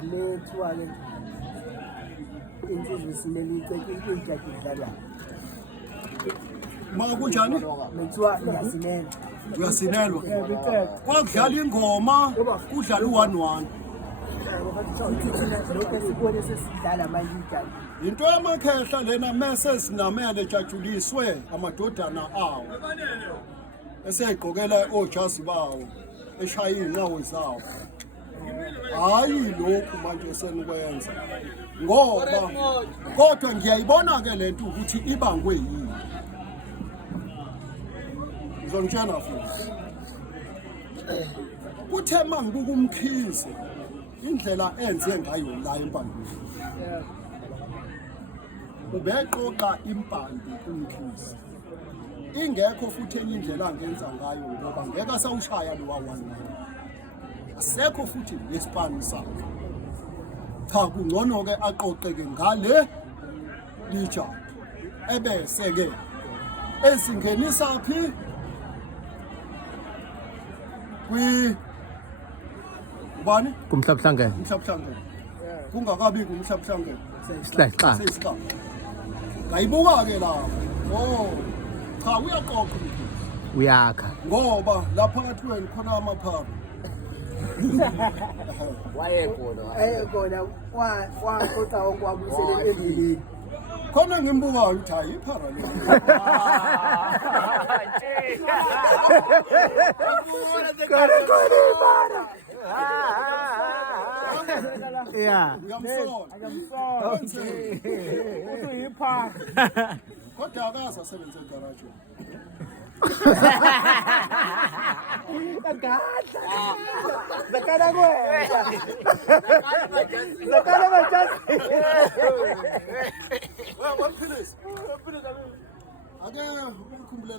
lethiwa ke insizwe simele iceke idlala Ma kunjani? lethiwa iyasimela Uyasinelwa. Kwakudlala ingoma, kudlala u-1-1. lokho sibone sesidlala manje idlala Into yamakhehla lena mase sinamele jatshuliswe amadodana awo. Eseyigqokela ojazi bawo, eshaya inqawo zawo. Hayi lokhu manje senikwenza. Ngoba kodwa ngiyayibona ke lento ukuthi ibangwe yini. Ngizongitshela futhi. Kuthe mangibuka umkhize indlela enze ngayo la empandeni. Ubeqoqa impande umkhize. Ingekho futhi enye indlela angenza ngayo ngoba ngeke asawushaya lo wa-1. Asekho futhi lesipani sakhe. Cha kungcono ke aqoqeke ngale lija. Ebese ke ezingenisa phi ubani? Kumhlabhlangene. Umhlabhlangene. Kungakabi kumhlabhlangene. Sihlahla. Sesihlala. Ngayibuka ke la. Oh. Cha uyaqoqa Uyakha. ngoba lapha phakathi kwenu khona amaphaphu. ayekona waqoqa okwabusele endleleni Khona ngimbukayo ukuthi hayi iphara le. Yeah. Uyamsola. uyipha Kodwa akaza asebenze egarage. zakana kwena zakana majasi Ake ukukhumbula